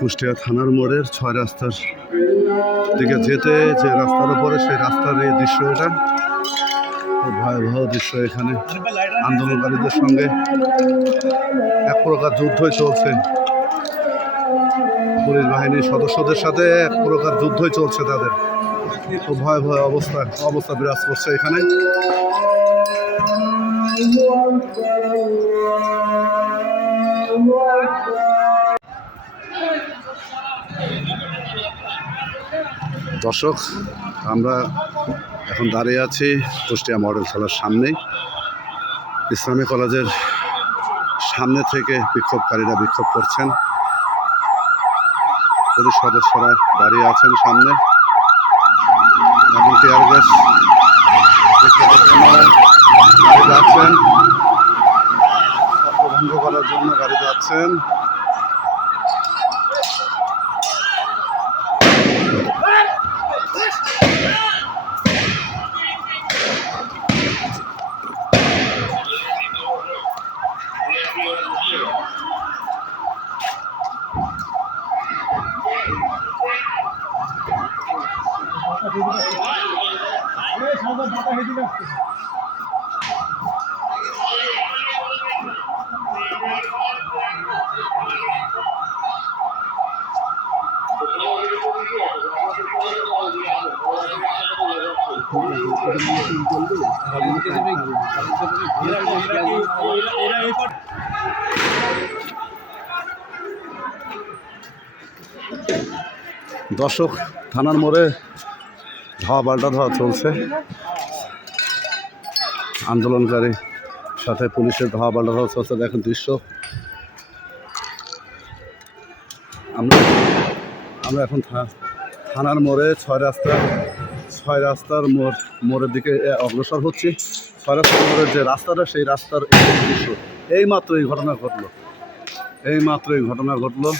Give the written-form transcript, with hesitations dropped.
কুষ্টিয়া থানার মোড়ের 6 রাস্তার দিকে যেতে যে রাস্তার উপরে সেই রাস্তার এই দৃশ্য, এটা খুব ভয়াবহ দৃশ্য। এখানে আন্দোলনকারীদের সঙ্গে এক প্রকার যুদ্ধই চলছে, পুলিশ বাহিনীর সদস্যদের সাথে এক প্রকার যুদ্ধই চলছে তাদের। খুব ভয়াবহ অবস্থা বিরাজ করছে এখানে। দর্শক, আমরা এখন দাঁড়িয়ে আছি কুষ্টিয়া মডেল থানার সামনেই। ইসলামী কলেজের সামনে থেকে বিক্ষোভকারীরা বিক্ষোভ করছেন, পুলিশ সদস্যরা দাঁড়িয়ে আছেন সামনে। এখন টিয়ার গ্যাস গাড়ি যাচ্ছেন, ভঙ্গ করার জন্য গাড়ি যাচ্ছেন। দর্শক, থানার মোড়ে ধাওয়া পাল্টা ধাওয়া চলছে। আন্দোলনকারী সাথে পুলিশের ধাওয়া পাল্টা ধাওয়া চলছে। দেখেন দৃশ্য। আমরা এখন থানার মোড়ে 6 রাস্তার মোড়ের দিকে অগ্রসর হচ্ছি। 6 রাস্তার মোড়ের যে রাস্তাটা, সেই রাস্তার দৃশ্য। এইমাত্র এই ঘটনা ঘটলো।